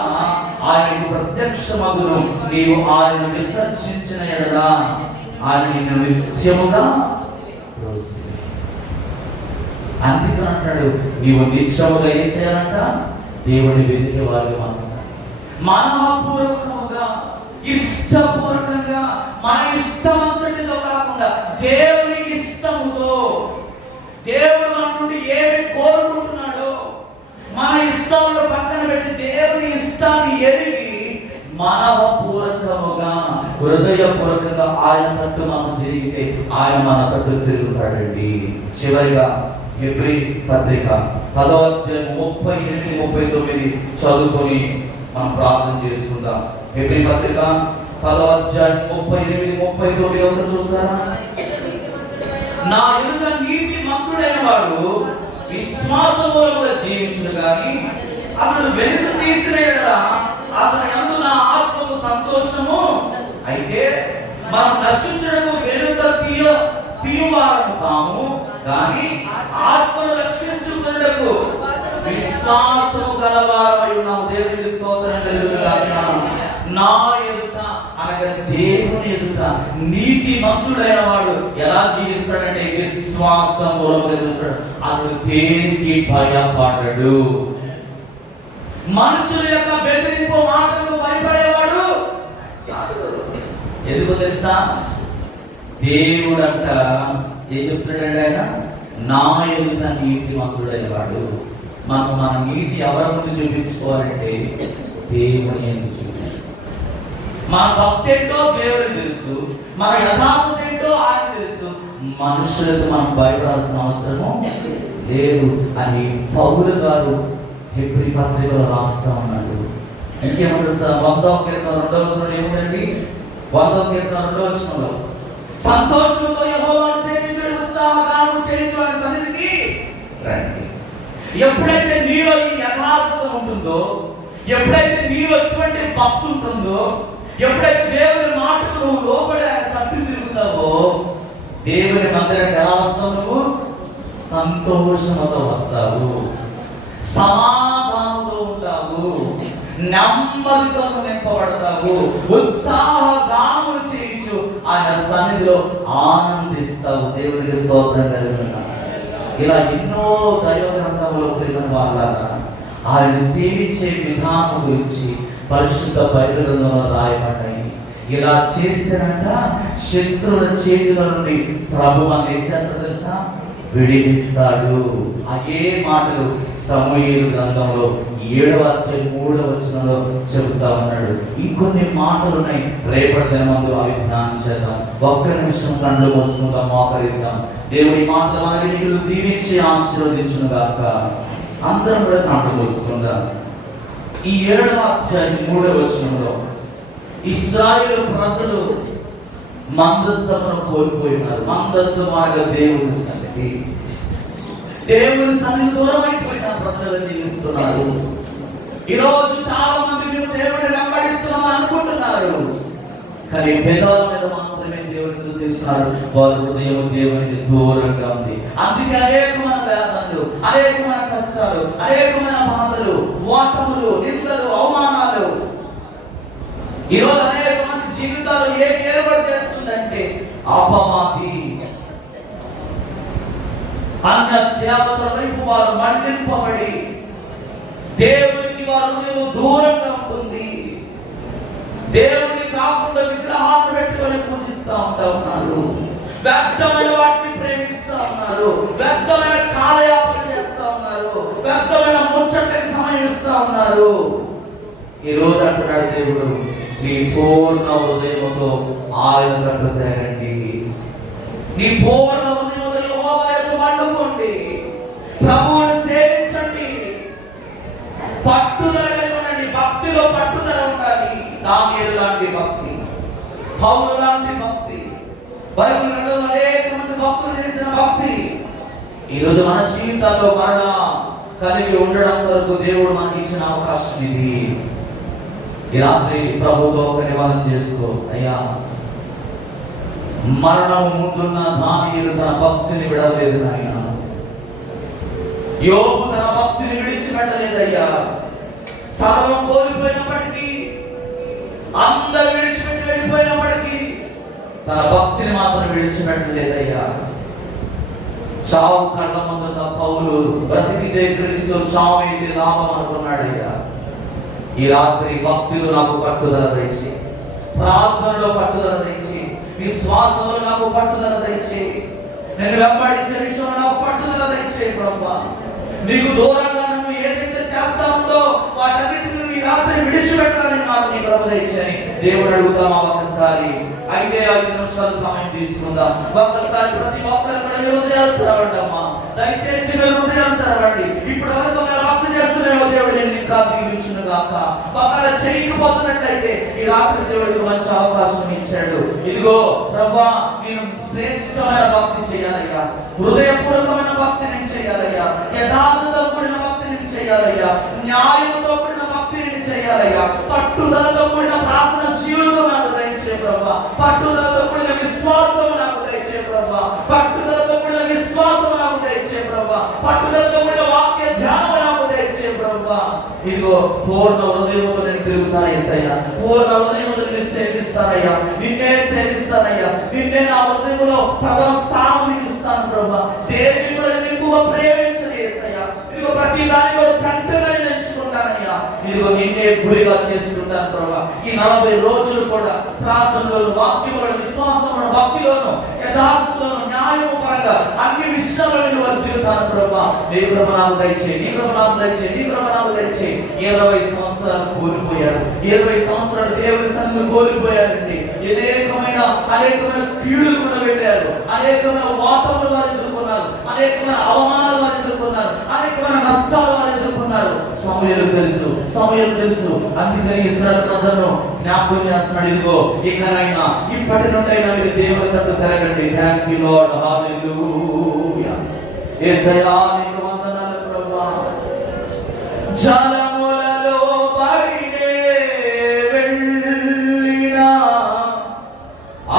ఆయనకు ప్రత్యక్షమగును. నీవు ఆయన విసర్జించిన యెడల ఆయన నిన్ను నిత్యముగా అందుకని అంటాడు, నీవు నిత్యముగా ఏం చేయాలంట? దేవుని వెతికే వారు మనఃపూర్వకంగా ఇష్టపూర్వకంగా మన ఇష్టమంతటితో కాకుండా దేవునికి ఇష్టముతో, దేవుడు మన నుండి ఏమి కోరుకుంటున్నాడో మన ఇష్టాలను పక్కన పెట్టి దేవుని ఇష్టాన్ని ఎరిగి మనఃపూర్వకముగా హృదయపూర్వకంగా ఆయన తట్టు మనం తిరిగితే ఆయన మన తట్టు తిరుగుతాడండి. చివరిగా హెబ్రీ పత్రిక 10:38-39 చదువుకొని మనం ప్రార్థన చేసుకుందాం. హెబ్రీ పత్రిక 10:38-39 ఒకసారి చూస్తారా? నా ఎదుట నీతి మంతుడైన వాడు విశ్వాసమూలముగా జీవించును గాని అతడు వెలుగు తీసిన యెడల అతని యందు నా ఆత్మకు సంతోషము. అయితే మనం నశించడము వెలుగు తీయవారము కాము కానీ ఆత్మను రక్షించుకున్నకు విశ్వాసము గలవారమై ఉన్నాము. దేవునికి స్తోత్రం కలుగుగాక. నా ఎదుట అనగా దేవుని ఎదుట నీతి మంతుడైన వాడు ఎలా జీవిస్తాడంటే విశ్వాసం మూలముగా చూస్తాడు. అతడు దేనికి భయపడడు. మనుషుల యొక్క బెదిరింపు మాటలకు భయపడేవాడు ఎందుకో తెలుసా? దేవుడంట ఏం చెప్తున్నాడు? ఆయన నా ఎదుట నీతి మంతుడైన వాడు. మనం మన నీతి ఎవరి ముందు చూపించుకోవాలంటే దేవుని ఎందుకు చూపించు. మన భక్తి ఏంటో దేవుడికి తెలుసు, మన యథార్థత ఏంటో ఆయన తెలుసు. మనుషులకు మనం భయపడాల్సిన అవసరము లేదు అని పౌలు గారు హెబ్రీ పత్రికలో రాస్తా ఉన్నాడు. ఇంకేమంటారు సార్? 102 ఏమిటండి? 102 సంతోషంతో యెహోవాను సేవించుటకు ఉత్సాహగానము చేయించు ఆయన సన్నిధికి రండి. ఎప్పుడైతే నీలో ఈ యథార్థత ఉంటుందో, ఎప్పుడైతే నీలో ఎటువంటి భక్తి ఉంటుందో, ఎప్పుడైతే దేవుని మాటకు నువ్వు లోబడి ఆయన తట్టు తిరుగుతావో, దేవుని మందిరానికి ఎలా వస్తావు? నువ్వు సంతోషంతో వస్తావు, సమాధానంతో ఉంటావు, నెమ్మదితో నింపబడతావు, ఉత్సాహగానములు చేయించు ఆయన సన్నిధిలో ఆనందిస్తావు. దేవునికి స్తోత్రం కలుగును. ఇలా ఎన్నో దైవ గ్రంథములో ప్రేమను వాళ్ళగా ఆయన సేవించే విధానం గురించి పరిశుద్ధ బైబిల్ గ్రంథంలో రాయబడ్డాయి. ఇలా చేస్తేనంట శత్రువుల చేతుల నుండి ప్రభు మనల్ని ఏం చేస్తాడు తెలుసా? విడిపిస్తాడు. అదే మాటలు సమూయేలు గ్రంథంలో 7:3 చెబుతా ఉన్నాడు. ఇంకొన్ని మాటలు ఉన్నాయి. రేపటి దినమందు అవి ధ్యానం చేద్దాం. ఒక్క నిమిషం కళ్ళు మూసుకుందాం, మోకరిద్దాం. దేవుని మాటలు మనకి దీవించి ఆశీర్వదించును గాక. అందరం కూడా కళ్ళు మూసుకుందాం. ఈ 7:3 ఇశ్రాయేలు ప్రజలు మందస్థమును కోల్పోయినారు. మందస్థు అనగా దేవుని సన్నిధి. దేవుని సన్నిధి దూరం అయిపోయిన ప్రజలు జీవిస్తున్నారు. ఈరోజు చాలా మంది మేము దేవుడిని వెంబడిస్తున్నామని అనుకుంటున్నారు, కానీ పెద్దల మీద మాత్రమే దేవుడిని స్తుతిస్తున్నారు. వారి హృదయం దేవునికి దూరంగా ఉంది. అందుకే అనేక మంది వేదనలు అనేకమైన కష్టాలు, అనేకమైన బాధలు, ఓటములు, నిందలు, అవమానాలు. ఈరోజు అనేక మంది జీవితాలు ఏం ఏర్పాటు చేస్తుందంటే అపవాది. అన్న దేవతల వైపు వారు మండింపబడి దేవునికి వారు దూరంగా ఉంటుంది. దేవుని కాకుండా విగ్రహాలను పెట్టుకొని పూజిస్తూ ఉన్నారు. వ్యర్థమైన వాటిని ప్రేమిస్తూ ఉన్నారు. వ్యర్థమైన కాలయాపన చేస్తూ ఉన్నారు. వ్యర్థమైన ముచ్చటకి సమయం ఇస్తూ ఉన్నారు. ఈ రోజు అంటున్నాడు దేవుడు, నీ పూర్ణ హృదయంతో ఆయన తట్టు తిరగండి. నీ పూర్ణ హృదయంతో యెహోవా యందు మన్నుకోండి. ప్రభువును సేవించండి. పట్టుదల కలిగి ఉండండి. భక్తిలో పట్టుదల ఉండాలి. దానియేలు లాంటి భక్తి, పౌలు లాంటి భక్తి, బైబిల్ గ్రంథంలో అనేక మంది భక్తులు చేసిన భక్తి ఈరోజు మన జీవితాల్లో మరలా కలిగి ఉండడం వరకు దేవుడు మనకి ఇచ్చిన అవకాశం ఇది. ఈ రాత్రి ప్రభుతో ఒక నివారణ చేసుకో. అయ్యా, మరణం ముందున్న దానియేలు తన భక్తిని విడవలేదు నాయన. యోబు తన భక్తిని విడిచిపెట్టలేదయ్యా. సర్వం కోల్పోయినప్పటికీ, అందరూ విడిచిపెట్టి వెళ్ళిపోయినప్పటికీ తన భక్తిని మాత్రం విడిచిపెట్టలేదయ్యా. చావు కళ్ళ ముందున్న పౌలు బ్రతికితే క్రీస్తు, చావు అయితే లాభం అనుకున్నాడయ్యా. ఈ రాత్రి భక్తిలో నాకు పట్టుదల దయచి, ప్రార్థనలో పట్టుదల దయచి, విశ్వాసంలో నాకు పట్టుదల దయచి, నేను వెంబడించే విషయంలో నాకు పట్టుదల దయచి ప్రభువా. నీకు దూరంగా నువ్వు ఏదైతే చేస్తా ఉందో వాటన్నిటిని ఈ రాత్రి విడిచిపెట్టాలని నాకు నీ కృప దయచేయని దేవుడు అడుగుతామా? ఒకసారి 5 నిమిషాలు సమయం తీసుకుందాం. ఒక్కసారి ప్రతి ఒక్కరు కూడా హృదయాలు తెరవండి అమ్మా. దయచేసి హృదయాలు తెరవండి. ఇప్పుడు ఎవరితో భక్తి చేస్తున్నారో దేవుడు నేను ఇంకా దీవించును గాక. ఒకవేళ చేయకపోతున్నట్లయితే ఈ రాత్రి దేవుడికి మంచి అవకాశం ఇచ్చాడు. ఇదిగో ప్రభువా, నేను శ్రేష్టమైన భక్తి చేయాలయ్యా. హృదయపూర్వకమైన భక్తి నేను చేయాలయ్యా. యథార్థతో కూడిన భక్తి నేను చేయాలయ్యా. న్యాయంతో కూడిన భక్తి నేను చేయాలయ్యా. పట్టుదలతో కూడిన ప్రార్థన జీవితం నాకు దయచే ప్రభువా. పట్టుదలతో కూడిన విశ్వాసం నాకు దయచే ప్రభువా. పట్టుదలతో కూడిన విశ్వాసం నాకు దయచే ప్రభువా. పట్టుదలతో కూడిన వాక్య ధ్యానం నాకు దయచే ప్రభువా. ఇదిగో పూర్ణ హృదయంతో నేను తిరుగుతాను యేసయ్యా. పూర్ణ హృదయంతో నేను సేవిస్తానయ్యా. నిన్నే సేవిస్తానయ్యా. నిన్నే నా హృదయంలో ప్రథమ స్థానం ఇస్తాను ప్రభువా. దేవుని కూడా ఎక్కువ ప్రేమించను యేసయ్యా. ఇదిగో ప్రతి దానిలో కంటగా ఎంచుకుంటానయ్యా. ఇదిగో నిన్నే గురిగా చేసుకుంటాను ప్రభువా. ఈ 40 రోజులు కూడా ప్రార్థనలో, వాక్యంలో, విశ్వాసంలో, భక్తిలోను, యథార్థతలోను, న్యాయము పరంగా అన్ని విషయాల్లో నేను వర్ధిల్లుతాను ప్రభువా. నీ కృప నాకు దయచేయి. నీ కృప నాకు దయచేయి. నీ కృప నాకు దయచేయి. 20 సంవత్సరాలు కోల్పోయారు. 20 సంవత్సరాలు దేవుని సన్నిధిని కోల్పోయారండి. అనేకమైన కీడులు కూడా పెట్టారు. అనేకమైన వాటములు వారు ఎదుర్కొన్నారు. అనేకమైన అవమానాలు వారు ఎదుర్కొన్నారు. అనేకమైన నష్టాలు వారు ఎదుర్కొన్నారు. సమయం తెలుసు. అందుకని ఇశ్రాయేలు ప్రజలను జ్ఞాపకం చేస్తున్నాడు. ఇదిగో ఇకనైనా ఇప్పటి నుండైనా మీరు దేవుని తట్టు తిరగండి. Thank you lord. హల్లెలూయా. యేసయ్యా నీకు వందనాలు ప్రభువా. జలములలో పడినే వెళ్ళినా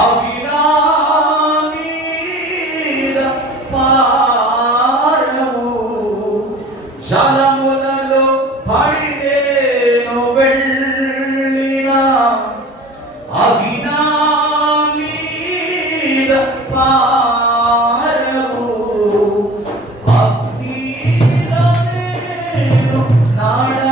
అవినా మీద పారవు. జలములలో పడినేను వెళ్ళినా అవినా మీద పారవు. భక్తిలో నేను నాడ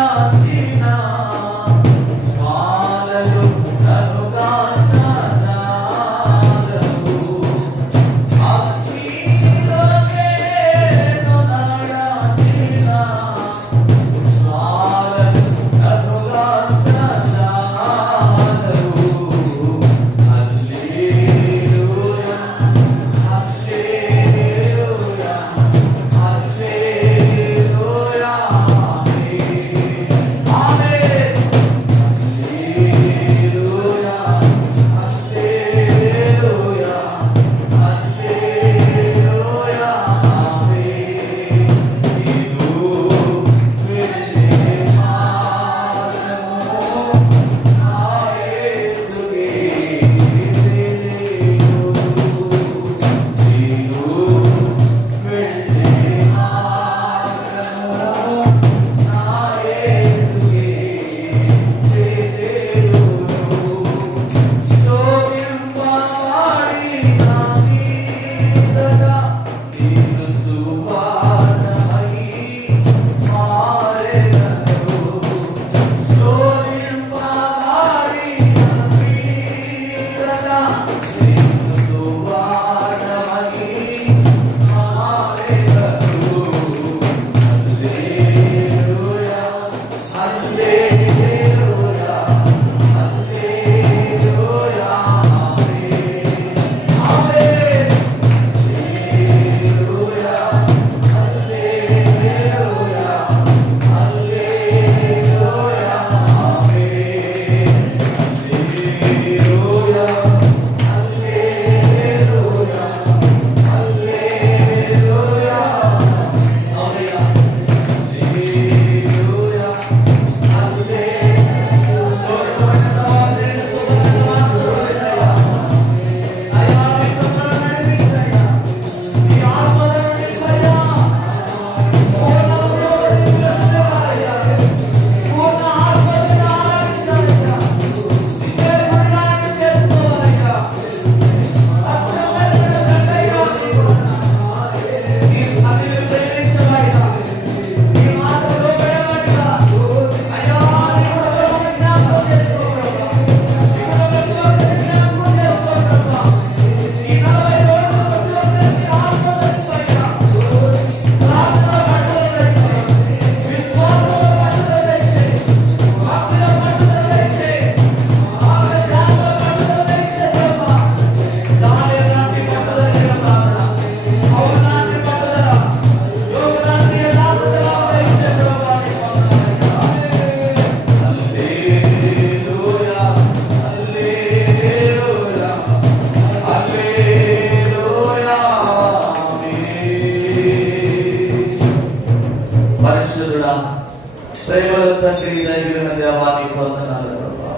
వందనాలు ప్రభా.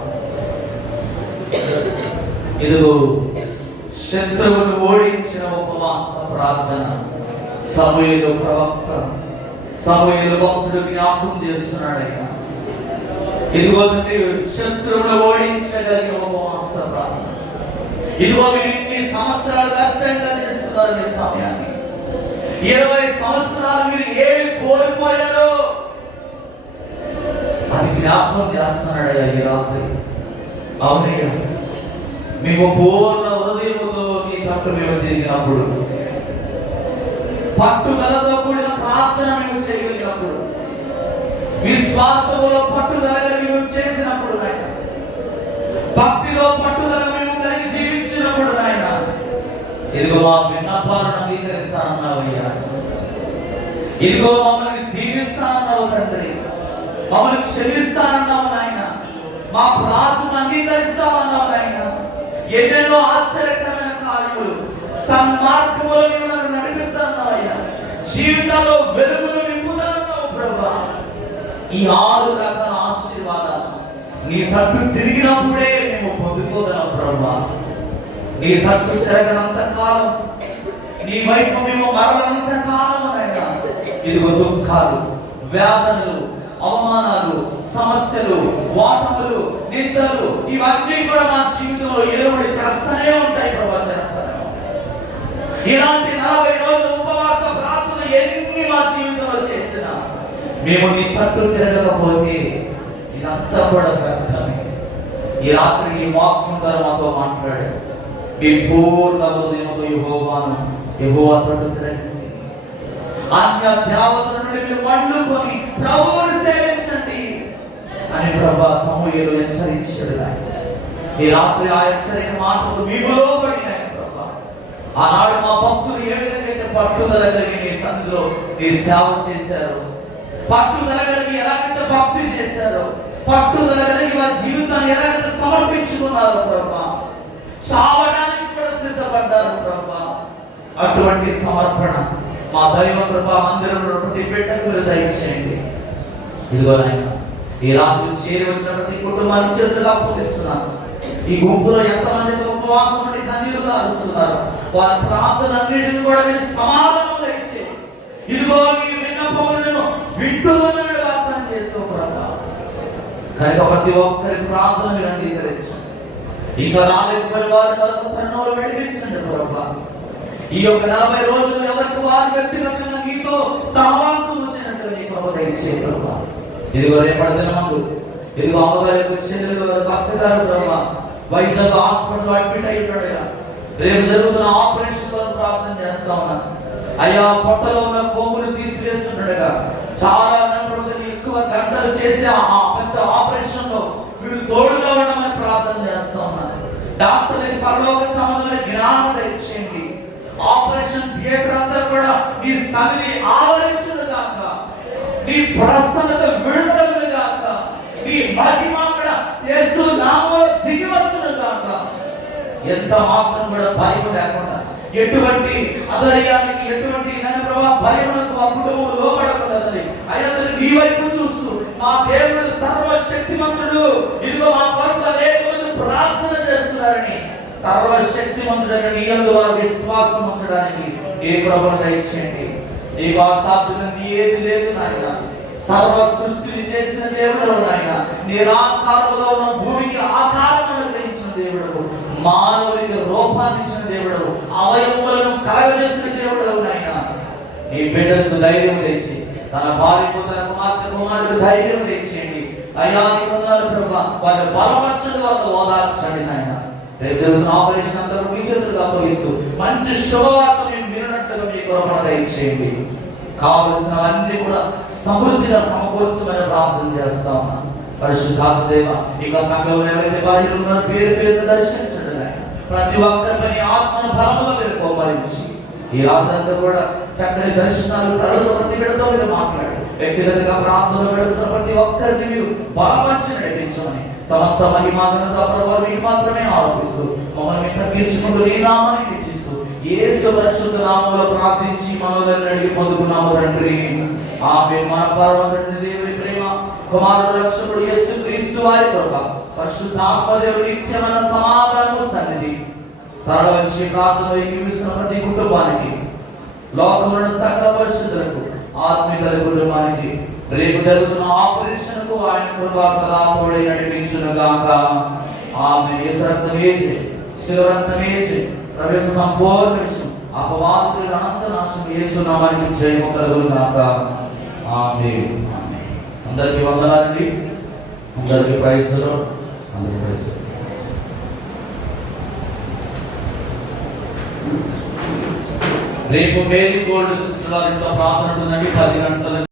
ఇదిగో శత్రువును ఓడించిన ఉపవాస ప్రార్థన సమూయేలు ప్రవక్త, సమూయేలు భక్తుడు జ్ఞాపకం చేస్తున్నాడయ్యా. ఇదిగో శత్రువును ఓడించగలిగిన ఉపవాస ప్రార్థన. ఇదిగో మీరు ఇన్ని సంవత్సరాలు వ్యర్థంగా చేస్తున్నారు. మీ సమయాన్ని 20 సంవత్సరాలు మీరు ఏమి కోల్పోయారో అది జ్ఞాపకం చేస్తున్నాడయ్యా ఈ రాత్రి. అవునయ్యా, మేము పూర్ణ హృదయముతో మీ తట్టు మేము తిరిగినప్పుడు, పట్టుదలతో కూడిన ప్రార్థన మేము చేయగలిగినప్పుడు, విశ్వాసములో పట్టుదల కలిగి మేము చేసినప్పుడు నాయన, భక్తిలో పట్టుదల మేము కలిగి జీవించినప్పుడు నాయన, ఇదిగో మా విన్నపాలను అంగీకరిస్తానన్నావయ్యా. ఇదిగో మమ్మల్ని దీవిస్తానన్నావు తండ్రి, మమ్మల్ని క్షమిస్తానన్నావు నాయన, మా ప్రార్థన అంగీకరిస్తామన్నావు నాయన. ఎన్నెన్నో ఆశ్చర్యకరమైన కార్యములు సన్మార్గములో నన్ను నడిపిస్తానన్నావయ్యా. జీవితంలో వెలుగులు నింపుతానన్నావు ప్రభా. ఈ 6 రకాల ఆశీర్వాదాలు నీ తట్టు తిరిగినప్పుడే మేము పొందుకోగలం ప్రభా. నీ తట్టు తిరగనంత కాలం, నీ వైపు మేము మరలంత కాలం అయినా ఇదిగో దుఃఖాలు, వేదనలు, అవమానాలు, సమస్యలు, వాటములు, నిందలు ఇవన్నీ కూడా మా జీవితంలో ఎలువడి చేస్తూనే ఉంటాయి ప్రభా, చేస్తూనే ఉంటాయి. ఇలాంటి 40 రోజులు ఉపవాస ప్రార్థన ఎన్ని మా జీవితంలో చేసినా మేము నీ తట్టు తిరగకపోతే ఇదంతా కూడా వ్యర్థమే. ఈ రాత్రి ఈ వాక్యం ద్వారా మాతో మాట్లాడాడు. మీ పూర్ణ హృదయంతో యెహోవా తట్టు తిరగండి, అన్య దేవతల నుండి మీరు మండుకొని ప్రభువుని సేవించండి అని ప్రభా సమూయేలు హెచ్చరించాడు. ఈ రాత్రి ఆ హెచ్చరిక మాటలు మీకు లోబడినాయి ప్రభా. ఆనాడు మా భక్తులు ఏ విధంగా పట్టుదల కలిగి నీ సన్నిధిలో నీ సేవ చేశారు, పట్టుదల కలిగి ఎలాగైతే భక్తి చేశారో, పట్టుదల కలిగి వారి జీవితాన్ని ఎలాగైతే సమర్పించుకున్నారో ప్రభా, చావడానికి కూడా సిద్ధపడ్డారు ప్రభా. అటువంటి సమర్పణ మా దైవ కృపా మందిరంలో ప్రతి బిడ్డకు మీరు దయచేయండి. ఇదిగో నాయన, ఈ రాత్రి చేరి వచ్చిన ప్రతి కుటుంబాన్ని చేతులుగా అప్పగిస్తున్నాను. ఈ గుంపులో ఎంతమంది ఉపవాసం నుండి కన్నీరు కారుస్తున్నారు, వారి ప్రార్థనలన్నిటిని కూడా మీరు సమాధానం ఇచ్చే ఇదిగో నీ విన్నపములను వింటున్నాడు వాగ్దానం చేస్తూ ప్రభా. కనుక ప్రతి ఒక్కరి ప్రార్థన మీరు అంగీకరించండి. ఇక రాలేని వారి మరొక తరుణంలో వెలిగించండి ప్రభా. ఈ యొక్క 40 రోజులు ఎవరికి వారి వ్యక్తిగతంగా మీతో సహవాసం వచ్చినట్టు నీ ప్రభు దయచేయండి ప్రభా. ఇదిగో రేపటి దినమందు ఇదిగో అమ్మగారి చెల్లెలు భక్త గారు ప్రభా వైజాగ్ హాస్పిటల్ అడ్మిట్ అయిపోయాడుగా. రేపు జరుగుతున్న ఆపరేషన్ కోసం ప్రార్థన చేస్తా ఉన్నాను అయ్యా. పొట్టలో ఉన్న కొమ్ములు తీసివేస్తున్నాడుగా. చాలా ఎక్కువ గంటలు చేసి ఆ పెద్ద ఆపరేషన్ లో మీరు తోడుగా ఉండమని ప్రార్థన చేస్తా ఉన్నాను. డాక్టర్లకి పరలోక సంబంధమైన జ్ఞానం తెచ్చేయండి. ఆపరేషన్ థియేటర్ అంతా కూడా నీ సన్నిధి ఆవరించును గాక, నీ ప్రసన్నత విడుదల గాక, నీ మహిమ కూడా యేసు నామములో దిగి వచ్చును గాక. ఎంత మాత్రం కూడా భయం లేకుండా, ఎటువంటి అధైర్యానికి, ఎటువంటి భయములకు ఆ కుటుంబం లోబడకుండా అయ్యా నీ వైపు చూస్తూ మా దేవుడు సర్వశక్తిమంతుడు, ఇదిగో మా కొరకు అనేక మంది ప్రార్థన చేస్తున్నారని సర్వశక్తిమంతుడైన నీ యందు వారు విశ్వాసం ఉంచడానికి ఏ ప్రభువును దయచేయండి. నీకు అసాధ్యమైనది ఏది లేదు నాయన. సర్వ సృష్టిని చేసిన దేవుడు నాయన. నిరాకారములో ఉన్న భూమికి ఆకారమును అనుగ్రహించిన దేవుడు, మానవునికి రూపాన్ని ఇచ్చిన దేవుడు, అవయవములను కలగజేసిన దేవుడు నాయన. నీ బిడ్డలకు ధైర్యం తెచ్చి, తన భార్యకు, తన కుమార్తె కుమారుడు ధైర్యం తెచ్చేయండి అయ్యా. నీకు ప్రభా వారి బలపరచండి, వారిని ఓదార్చండి నాయన. రేపు జరుగుతున్న ఆపరేషన్ అంతా మీ చేతులుగా అప్పగిస్తూ మంచి శుభవార్త మేము వినట్టుగా మీ కృపణ దయచేయండి. కావలసినవన్నీ కూడా సమృద్ధిగా సమకూర్చమని ప్రార్థన చేస్తా ఉన్నాం. పరిశుద్ధాత్మ దేవ, ఇక సంఘంలో ఎవరైతే బాధ్యులు ఉన్నారో పేరు పేరు దర్శించండి నాయన. ప్రతి ఒక్కరిపై ఆత్మను బలముగా మీరు కోపరించి ఈ రాత్రంతా కూడా చక్కని దర్శనాలు కలదు ప్రతి బిడ్డతో మీరు మాట్లాడి వ్యక్తిగతంగా ప్రార్థనలు పెడుతున్న ప్రతి ఒక్కరిని మీరు బలపరిచి నడిపించమని సమస్త మహిమానంతో ప్రభావం మీకు మాత్రమే ఆరోపిస్తూ మమ్మల్ని తగ్గించుకుంటూ నీ నామాన్ని హెచ్చిస్తూ యేసు పరిశుద్ధ నామములో ప్రార్థించి మనోదన్ని అడిగి పొందుకున్నాము తండ్రి. ఆమేన్. మన పరమ తండ్రి దేవుని ప్రేమ, కుమారుడు రక్షకుడు యేసుక్రీస్తు వారి కృప, పరిశుద్ధాత్మ దేవుని నిత్యమైన సమాధానము సన్నిధి తరలించి ప్రార్థన ఏకీభవిస్తున్న ప్రతి కుటుంబానికి, లోకములను సకల పరిశుద్ధులకు, ఆత్మీయుల కుటుంబానికి, రేపు జరుగుతున్న ఆపరేషన్కు ఆయన కృప సదా తోడై నడిపించును గాక. ఆమేన్. యేసు రక్తం వేసి, శిలువ రక్తం వేసి, ప్రవేశ సంపూర్ణ విషయం అపవాదుల అనంత నాశనం యేసు నామానికి జయము కలుగును గాక. ఆమేన్. అందరికీ వందనాలండి. అందరికీ ప్రైజ్ ది లార్డ్. అందరికీ ప్రైజ్ ది లార్డ్. రేపు మేరీ గోల్డ్ సిస్టర్ వారితో ప్రార్థన ఉంటుందండి 10 గంటలకు.